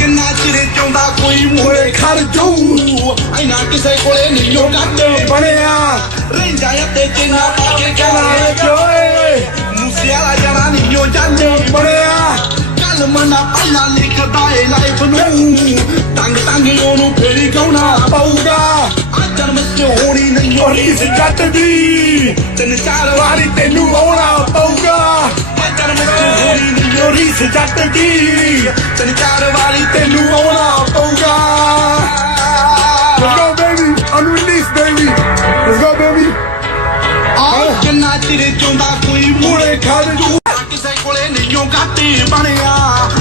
ਕਿੰਨਾ ਚਿਰ ਚਾਹੁੰਦਾ ਕੋਈ ਮੂਹਰੇ ਖੜ ਜਾਊ ਐਨਾ ਕਿਸੇ ਕੋਲੇ ਨਹੀਂ ਉਹ ਗੱਟ ਬਣਿਆ ਰਹਿੰਦਾ ਤੇ ਜਿੰਨਾ ਪਾ ਕੇ ਕਰਾਏ ਜੋਏ ਮੂਸੇ ਵਾਲਾ ਜਣਾ ਨਹੀਂ ਉਹ ਜੱਟ ਬਣਿਆ ਕੱਲ ਮਨਾ ਪਹਿਲਾਂ ਲਿਖਦਾ ਏ ਲਾਈਫ ਨੂੰ ਤੰਗ ਉਹਨੂੰ ਫੇਰੀ ਗਾਉਣਾ ਪਊਗਾ ਜਨਮ ਚ ਹੋਣੀ ਨਹੀਂ ਉਹ ਰੀਸ ਜੱਟ ਦੀ ਤਿੰਨ ਚਾਰ ਵਾਰੀ ਤੈਨੂੰ ਆਉਣਾ ਪਊਗਾ ਜਨਮ ਚ ਹੋਣੀ ਨਹੀਂ ਉਹ ਰੀਸ ਜੱਟ ਦੀ ਤਿੰਨ ਚਾਰ ਵਾਰੀ ਤੈਨੂੰ ਆਉਣਾ ਪਊਗਾ Let's go, baby. Unreleased, baby. Let's go, baby. ਕਿੰਨਾ ਚਿਰ ਚਾਹੁੰਦਾ ਕੋਈ ਮੂਹਰੇ ਖੜ ਜੂ ਕਿਸੇ ਕੋਲੇ ਨਹੀਂ ਉਹ ਗੱਟ ਬਣਿਆ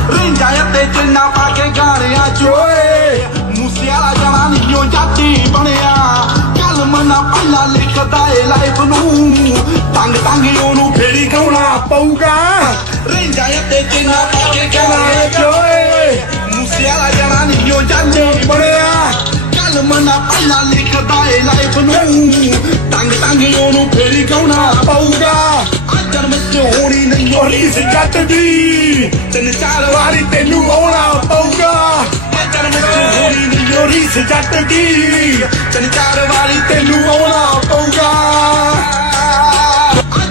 ਰਹਿੰਦਾ ਤੇ ਜਿੰਨਾ ਪਾ ਕੇ ਗਾਰਿਆਂ ਚੋਏ ਮੂਸੇ ਵਾਲਾ ਜਣਾ ਨਹੀਂ ਉਹ ਜੱਟ ਬਣਿਆ ਕੱਲ ਮਨਾ ਪਹਿਲਾਂ ਲਿਖਦਾ ਏ ਲਾਈਫ ਨੂੰ ਤੰਗ ਉਹਨੂੰ ਫੇਰੀ ਗਾਉਣਾ ਪਊਗਾ ਰਹਿੰਦਾ ਤੇ ਜਿੰਨਾ ਪਾ ਕੇ ਗਾਰਿਆਂ ਚੋਏ ਮੂਸੇ ਵਾਲਾ ਜਣਾ ਨਹੀਂ ਉਹ ਜੱਟ ਬਣਿਆ ਕੱਲ ਮਨਾ ਪਹਿਲਾਂ ਲਿਖਦਾ ਏ ਲਾਈਫ ਨੂੰ ਤੰਗ ਉਹਨੂੰ ਫੇਰੀ ਗਾਉਣਾ ਪਊਗਾ ਜਨਮ ਚ ਹੋਣੀ ਨਹੀਂ ਉਹ ਰੀਸ ਜੱਟ ਦੀ ਤਿੰਨ ਚਾਰ ਵਾਰੀ ਤੈਨੂੰ ਆਉਣਾ ਪਊਗਾ ਜਨਮ ਚ ਹੋਣੀ ਨਹੀਂ ਉਹ ਰੀਸ ਜੱਟ ਦੀ ਤਿੰਨ ਚਾਰ ਵਾਰੀ ਤੈਨੂੰ ਆਉਣਾ ਪਊਗਾ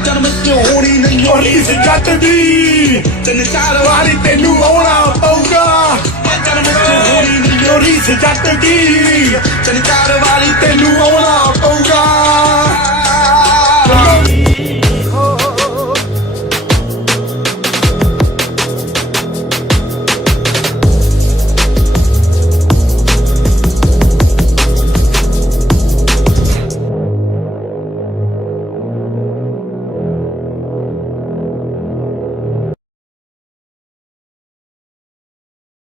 ਜਨਮ ਚ ਹੋਣੀ ਨਹੀਂ ਉਹ ਰੀਸ ਜੱਟ ਦੀ ਤਿੰਨ ਚਾਰ ਵਾਰੀ ਤੈਨੂੰ ਆਉਣਾ ਪਊਗਾ ਜਨਮ ਚ ਹੋਣੀ ਨਹੀਂ ਉਹ ਰੀਸ ਜੱਟ ਦੀ ਤਿੰਨ ਚਾਰ ਵਾਰੀ ਤੈਨੂੰ ਆਉਣਾ